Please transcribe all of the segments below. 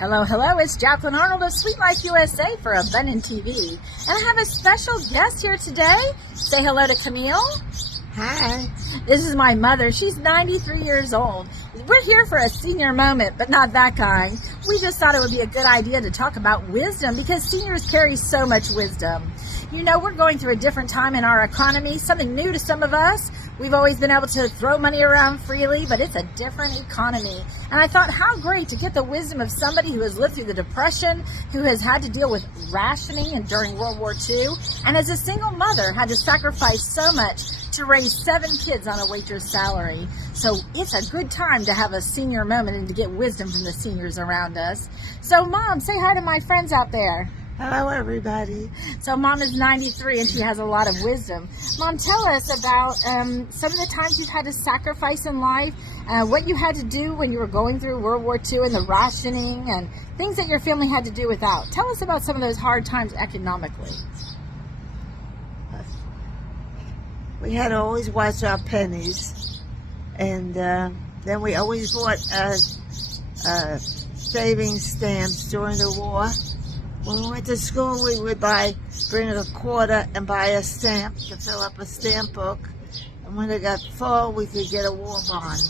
Hello, hello, it's Jacqueline Arnold of Sweet Life USA for Abundant TV. And I have a special guest here today. Say hello to Camille. Hi. This is my mother. She's 93 years old. We're here for a senior moment, but not that kind. We just thought it would be a good idea to talk about wisdom because seniors carry so much wisdom. You know, we're going through a different time in our economy, something new to some of us. We've always been able to throw money around freely, but it's a different economy. And I thought, how great to get the wisdom of somebody who has lived through the Depression, who has had to deal with rationing and during World War II, and as a single mother had to sacrifice so much to raise 7 kids on a waitress salary. So it's a good time to have a senior moment and to get wisdom from the seniors around us. So Mom, say hi to my friends out there. Hello, everybody. So Mom is 93 and she has a lot of wisdom. Mom, tell us about some of the times you've had to sacrifice in life, what you had to do when you were going through World War II and the rationing and things that your family had to do without. Tell us about some of those hard times economically. We had to always watch our pennies, and then we always bought savings stamps during the war. When we went to school, we would bring a quarter and buy a stamp to fill up a stamp book. And when it got full, we could get a war bond.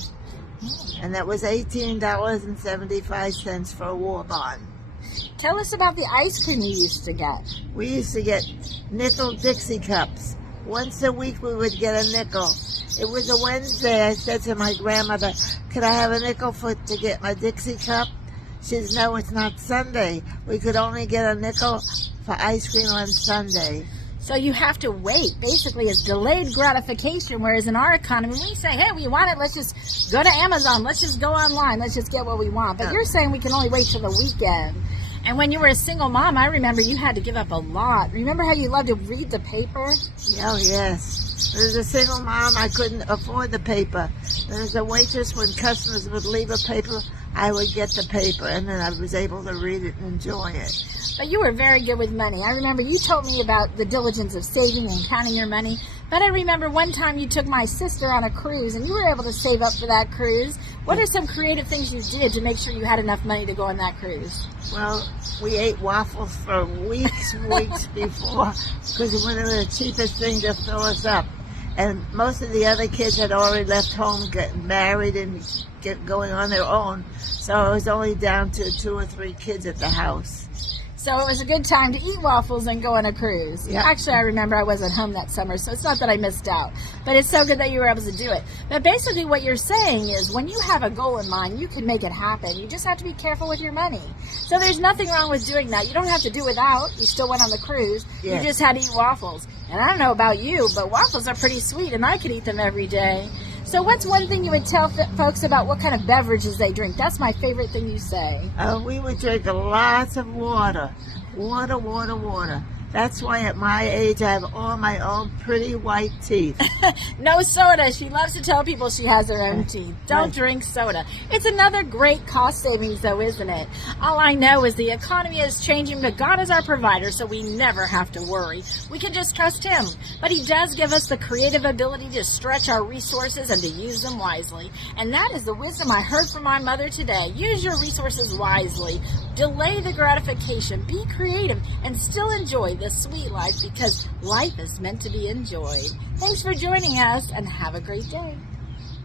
And that was $18.75 for a war bond. Tell us about the ice cream you used to get. We used to get nickel Dixie cups. Once a week we would get a nickel. It was a Wednesday. I said to my grandmother, could I have a nickel to get my Dixie cup? She says, no, it's not Sunday. We could only get a nickel for ice cream on Sunday. So you have to wait. Basically, it's delayed gratification, whereas in our economy, we say, hey, we want it, let's just go to Amazon, let's just go online, let's just get what we want. But you're saying we can only wait till the weekend. And when you were a single mom, I remember you had to give up a lot. Remember how you loved to read the paper? Oh, yes. As a single mom, I couldn't afford the paper. And as a waitress, when customers would leave a paper, I would get the paper, and then I was able to read it and enjoy it. But you were very good with money. I remember you told me about the diligence of saving and counting your money. But I remember one time you took my sister on a cruise, and you were able to save up for that cruise. What are some creative things you did to make sure you had enough money to go on that cruise? Well, we ate waffles for weeks and weeks before, because it was the cheapest thing to fill us up. And most of the other kids had already left home, getting married and going on their own. So I was only down to 2 or 3 kids at the house. So it was a good time to eat waffles and go on a cruise. Yeah. Actually, I remember I wasn't home that summer, so it's not that I missed out. But it's so good that you were able to do it. But basically what you're saying is when you have a goal in mind, you can make it happen. You just have to be careful with your money. So there's nothing wrong with doing that. You don't have to do without. You still went on the cruise. Yes. You just had to eat waffles. And I don't know about you, but waffles are pretty sweet, and I could eat them every day. So what's one thing you would tell folks about what kind of beverages they drink? That's my favorite thing you say. We would drink lots of water. Water, water, water. That's why at my age I have all my own pretty white teeth. No soda. She loves to tell people she has her own teeth. Don't drink soda. It's another great cost savings though, isn't it? All I know is the economy is changing, but God is our provider, so we never have to worry. We can just trust Him. But He does give us the creative ability to stretch our resources and to use them wisely. And that is the wisdom I heard from my mother today. Use your resources wisely. Delay the gratification. Be creative and still enjoy the sweet life because life is meant to be enjoyed. Thanks for joining us and have a great day.